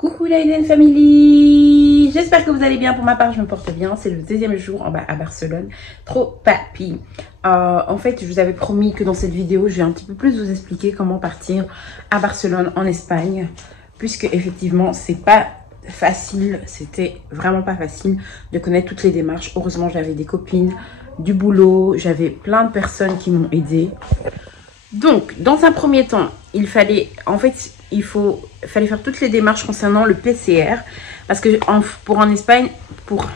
Coucou la Eden Family, j'espère que vous allez bien. Pour ma part, je me porte bien. C'est le deuxième jour à Barcelone. Trop papy. En fait, je vous avais promis que dans cette vidéo, je vais un petit peu plus vous expliquer comment partir à Barcelone en Espagne. Puisque effectivement, c'est pas facile. C'était vraiment pas facile de connaître toutes les démarches. Heureusement, j'avais des copines, du boulot. J'avais plein de personnes qui m'ont aidé. Donc, dans un premier temps, il fallait, en fait, fallait faire toutes les démarches concernant le PCR. Parce que pour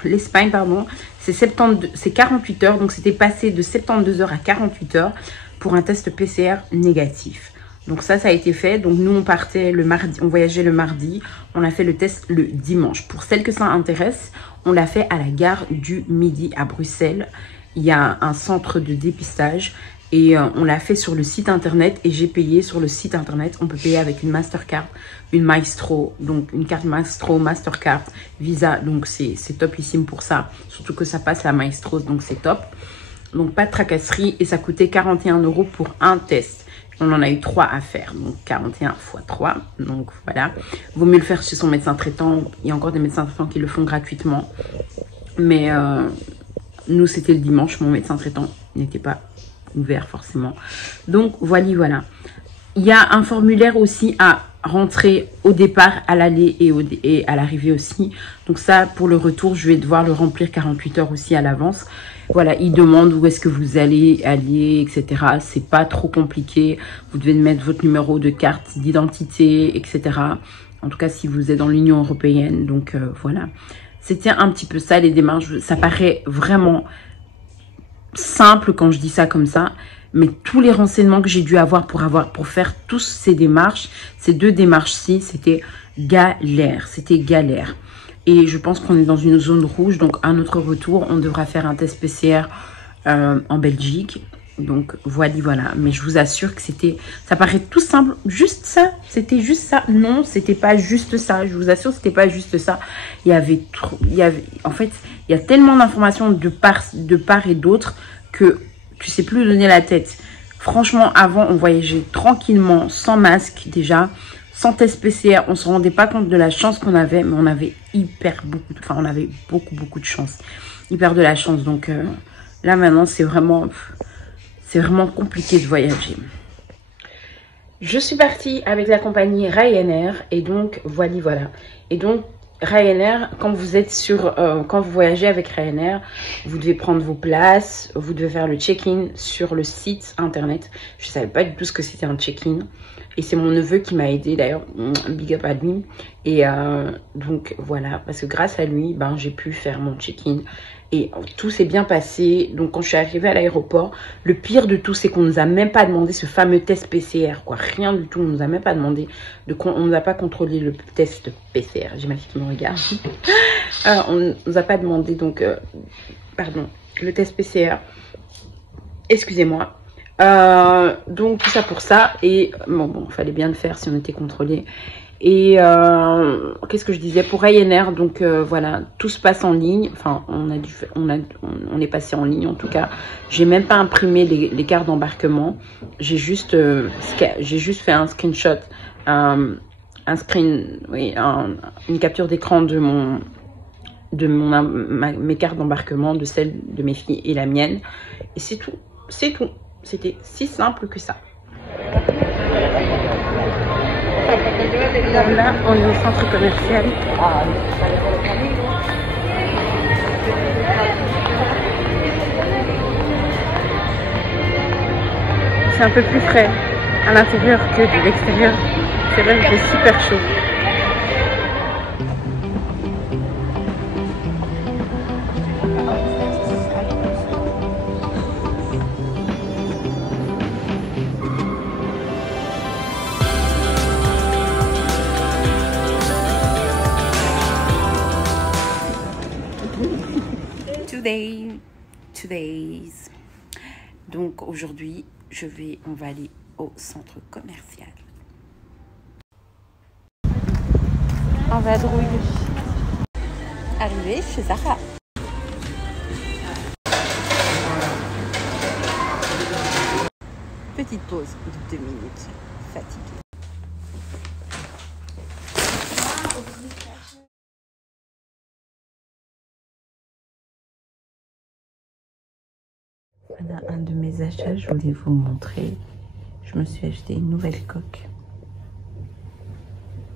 l'Espagne, pardon, c'est 48 heures. Donc, c'était passé de 72 heures à 48 heures pour un test PCR négatif. Donc, ça a été fait. Donc, nous, on partait le mardi, on voyageait le mardi. On a fait le test le dimanche. Pour celles que ça intéresse, on l'a fait à la gare du Midi à Bruxelles. Il y a un centre de dépistage. Et on l'a fait sur le site internet et j'ai payé sur le site internet. On peut payer avec une Mastercard, une Maestro, donc une carte Maestro, Mastercard, Visa. Donc c'est topissime pour ça. Surtout que ça passe la Maestro, donc c'est top. Donc pas de tracasserie et ça coûtait 41 € pour un test. On en a eu 3 à faire, donc 41 x 3. Donc voilà, vaut mieux le faire chez son médecin traitant. Il y a encore des médecins traitants qui le font gratuitement. Mais nous, c'était le dimanche. Mon médecin traitant n'était pas ouvert forcément. Donc voilà. Il y a un formulaire aussi à rentrer au départ, à l'aller et à l'arrivée aussi. Donc ça, pour le retour, je vais devoir le remplir 48 heures aussi à l'avance. Voilà, il demande où est-ce que vous allez aller, etc. C'est pas trop compliqué. Vous devez mettre votre numéro de carte d'identité, etc. En tout cas, si vous êtes dans l'Union européenne. Donc voilà. C'était un petit peu ça, les démarches. Ça paraît vraiment simple quand je dis ça comme ça, mais tous les renseignements que j'ai dû avoir pour faire tous ces démarches, ces 2 démarches-ci, c'était galère, et je pense qu'on est dans une zone rouge. Donc à notre retour, on devra faire un test PCR en Belgique. Donc voilà, mais je vous assure que ça paraît tout simple, juste ça, c'était juste ça. Non, c'était pas juste ça, je vous assure, c'était pas juste ça. En fait, il y a tellement d'informations de part et d'autre que tu sais plus où donner la tête. Franchement, avant, on voyageait tranquillement, sans masque déjà, sans test PCR. On se rendait pas compte de la chance qu'on avait, mais on avait on avait beaucoup de chance, hyper de la chance. Donc là maintenant, c'est vraiment compliqué de voyager. Je suis partie avec la compagnie Ryanair et donc voilà. Et donc Ryanair, quand vous voyagez avec Ryanair, vous devez prendre vos places, vous devez faire le check-in sur le site internet. Je savais pas du tout ce que c'était un check-in. Et c'est mon neveu qui m'a aidé d'ailleurs, big up à lui. Et donc voilà, parce que grâce à lui, j'ai pu faire mon check-in. Et tout s'est bien passé. Donc quand je suis arrivée à l'aéroport, le pire de tout, c'est qu'on nous a même pas demandé ce fameux test PCR, quoi. Rien du tout, on nous a même pas demandé, on nous a pas contrôlé le test PCR. J'ai ma fille qui me regarde. On nous a pas demandé, donc, pardon, le test PCR. Excusez-moi. Donc tout ça pour ça. Et bon, fallait bien le faire si on était contrôlé. Et qu'est-ce que je disais pour Ryanair? Donc voilà, tout se passe en ligne. Enfin, on est passé en ligne en tout cas. J'ai même pas imprimé les cartes d'embarquement. J'ai juste fait un screenshot, une capture d'écran de mes cartes d'embarquement, de celles de mes filles et la mienne. Et c'est tout. C'était si simple que ça. Là, on est au centre commercial. C'est un peu plus frais à l'intérieur que de l'extérieur. C'est vrai que c'est super chaud. Today's. Donc aujourd'hui, on va aller au centre commercial. En vadrouille. Arrivé chez Zara. Petite pause de 2 minutes. Fatiguée. Voilà un de mes achats, je voulais vous montrer. Je me suis acheté une nouvelle coque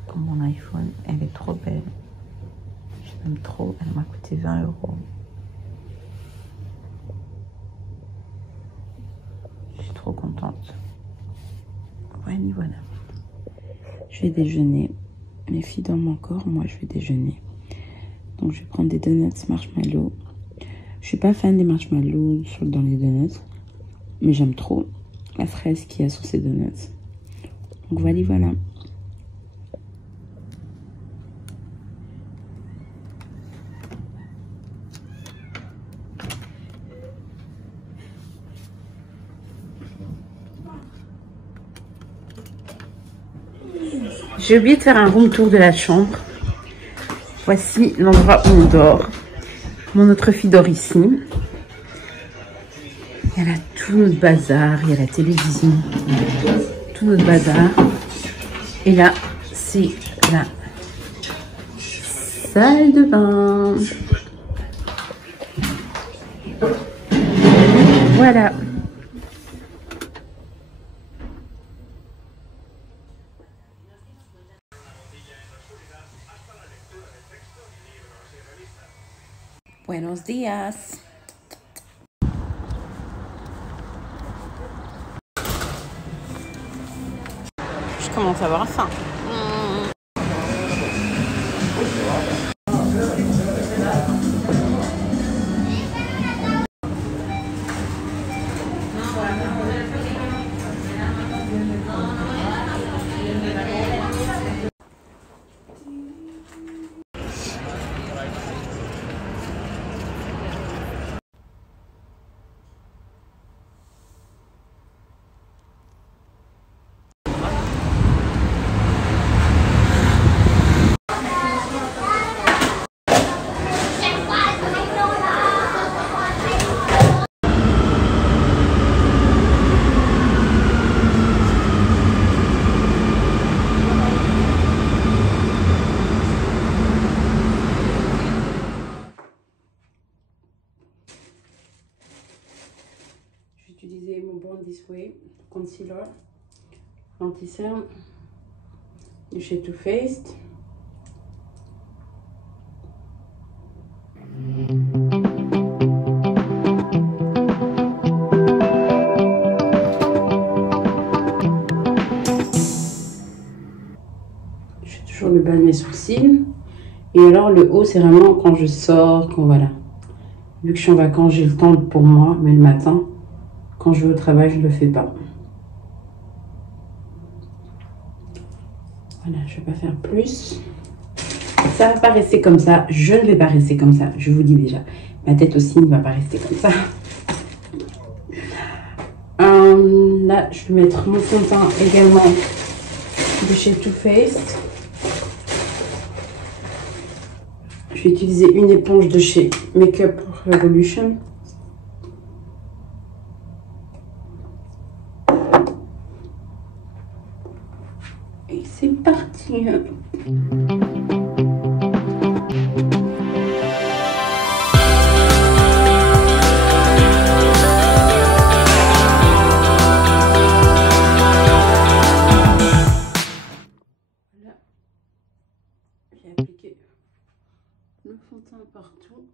pour mon iPhone. Elle est trop belle. Je l'aime trop. Elle m'a coûté 20 €. Je suis trop contente. Voilà. Je vais déjeuner. Mes filles dorment encore. Moi, je vais déjeuner. Donc, je vais prendre des donuts marshmallow. Je suis pas fan des marshmallows dans les donuts. Mais j'aime trop la fraise qu'il y a sur ces donuts. Donc, voilà. J'ai oublié de faire un room tour de la chambre. Voici l'endroit où on dort. Mon autre fille dort ici. Il y a là tout notre bazar. Il y a la télévision. Tout notre bazar. Et là, c'est la salle de bain. Voilà. Buenos días. Je commence à avoir faim. Utiliser mon Born This Way concealer anti-cerne de chez Too Faced. Je fais toujours le bas de mes sourcils. Et alors le haut, c'est vraiment quand je sors, quand voilà. Vu que je suis en vacances, j'ai le temps pour moi, mais le matin, quand je vais au travail, je ne le fais pas. Voilà, je ne vais pas faire plus. Ça ne va pas rester comme ça. Je ne vais pas rester comme ça. Je vous dis déjà. Ma tête aussi ne va pas rester comme ça. Là, je vais mettre mon fond de teint également de chez Too Faced. Je vais utiliser une éponge de chez Makeup Revolution. Et c'est parti. Là, j'ai appliqué le fond de teint partout.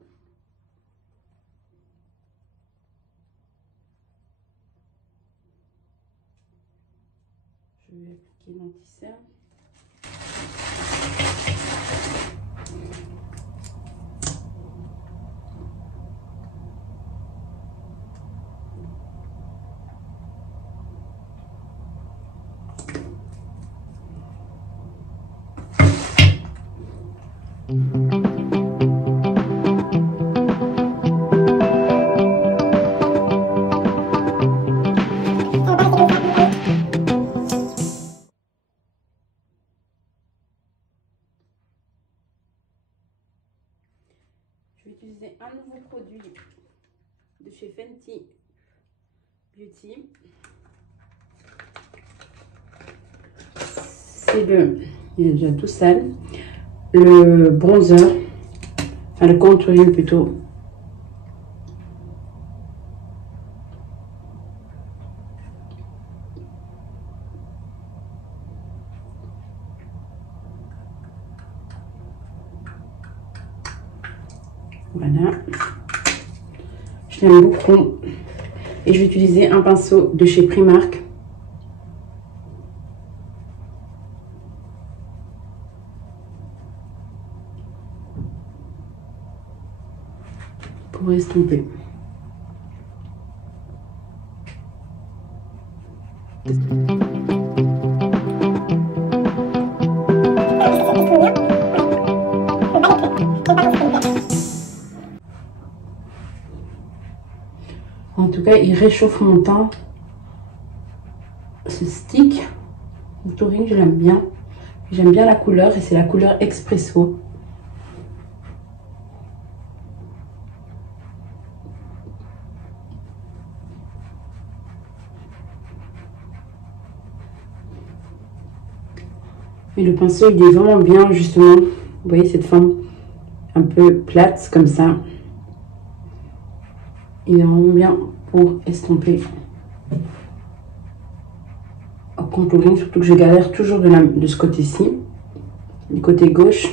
Je vais appliquer l'anti-cerne. Je vais utiliser un nouveau produit de chez Fenty Beauty. C'est il est déjà tout sale, le bronzer, enfin le contouring plutôt, Voilà. Je l'aime beaucoup. Et je vais utiliser un pinceau de chez Primark. Pour estomper. En tout cas, il réchauffe mon teint. Ce stick, Touring, je l'aime bien. J'aime bien la couleur et c'est la couleur Expresso. Et le pinceau, il est vraiment bien, justement. Vous voyez cette forme un peu plate, comme ça. Il est vraiment bien pour estomper au contouring, surtout que je galère toujours de ce côté-ci, du côté gauche.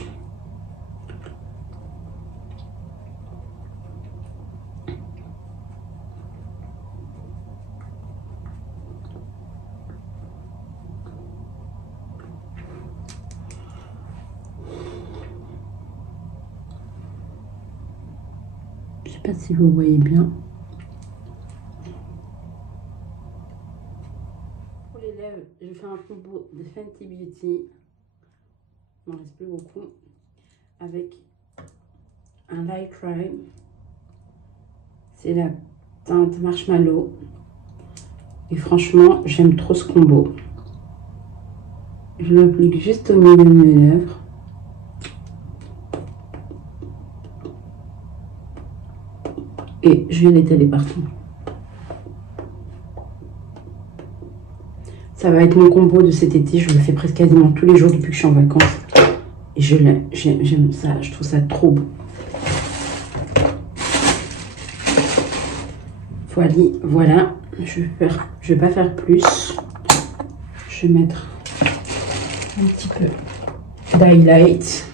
Je sais pas si vous voyez bien. Pour les lèvres, je fais un combo de Fenty Beauty. Il m'en reste plus beaucoup. Avec un light try. C'est la teinte marshmallow. Et franchement, j'aime trop ce combo. Je l'applique juste au milieu de mes lèvres. Et je vais l'étaler partout. Ça va être mon combo de cet été. Je le fais presque quasiment tous les jours depuis que je suis en vacances. Et j'aime ça. Je trouve ça trop beau. Voilà. Je vais pas faire plus. Je vais mettre un petit peu d'highlight.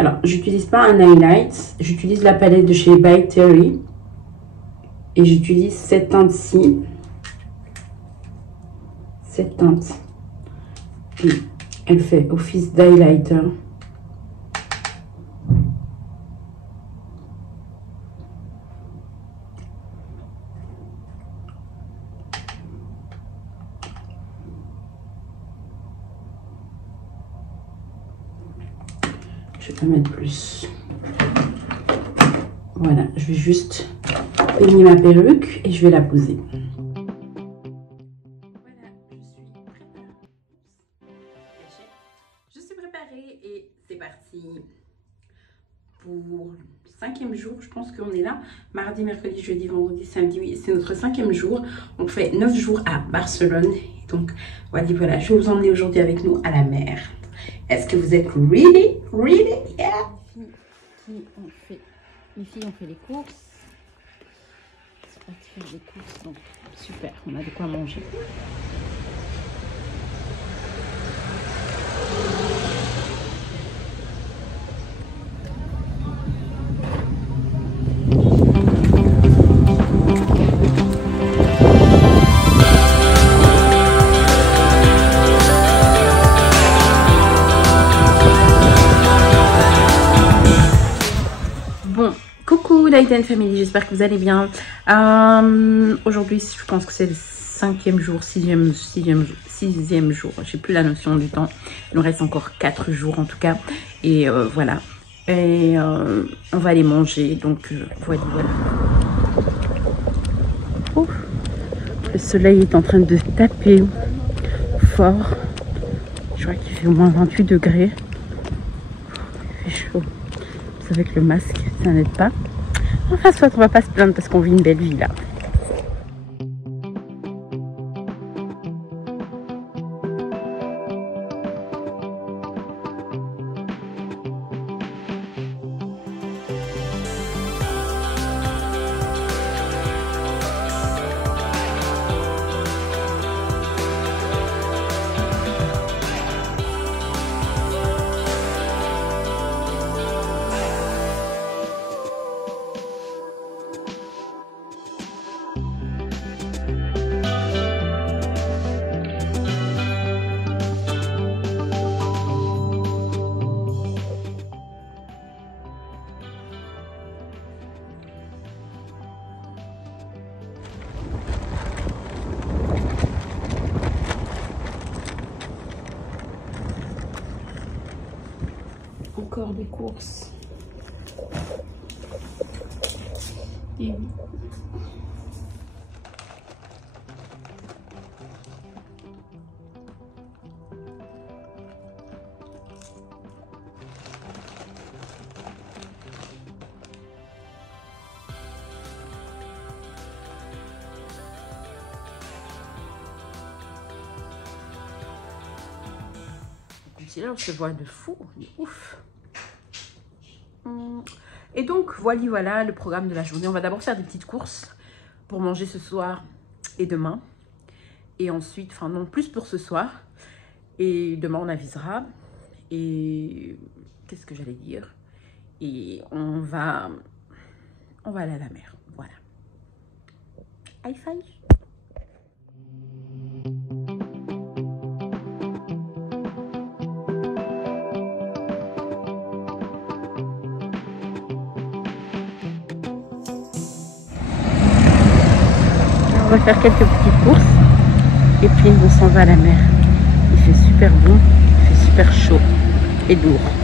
Alors, j'utilise pas un highlight, j'utilise la palette de chez By Terry et j'utilise cette teinte-ci, cette teinte. Et elle fait office d'highlighter. Je vais pas mettre plus. Voilà, je vais juste peigner ma perruque et je vais la poser. Voilà, je suis préparée et c'est parti pour le 5e jour. Je pense qu'on est là mardi, mercredi, jeudi, vendredi, samedi. Oui, c'est notre 5e jour. On fait 9 jours à Barcelone. Donc voilà, je vais vous emmener aujourd'hui avec nous à la mer. Est-ce que vous êtes ready? Yeah. Les filles ont fait les courses. C'est parti faire des courses. Donc, super, on a de quoi manger. Light & Family, j'espère que vous allez bien. Aujourd'hui, je pense que c'est le 5e jour, 6e jour. J'ai plus la notion du temps. Il nous reste encore 4 jours en tout cas. Et voilà. Et on va aller manger. Donc voilà. Oh, le soleil est en train de taper fort. Je crois qu'il fait au moins 28 degrés. Il fait chaud. Avec le masque, ça n'aide pas. Enfin, soit on va pas se plaindre parce qu'on vit une belle vie là. encore des courses. Et oui. Là on se voit de fou, ouf. Et donc voilà le programme de la journée. On va d'abord faire des petites courses pour manger ce soir et demain, et ensuite, enfin non, plus pour ce soir, et demain on avisera. Et qu'est-ce que j'allais dire, et on va aller à la mer. Voilà, high five. On va faire quelques petites courses et puis on s'en va à la mer. Il fait super bon, il fait super chaud et lourd.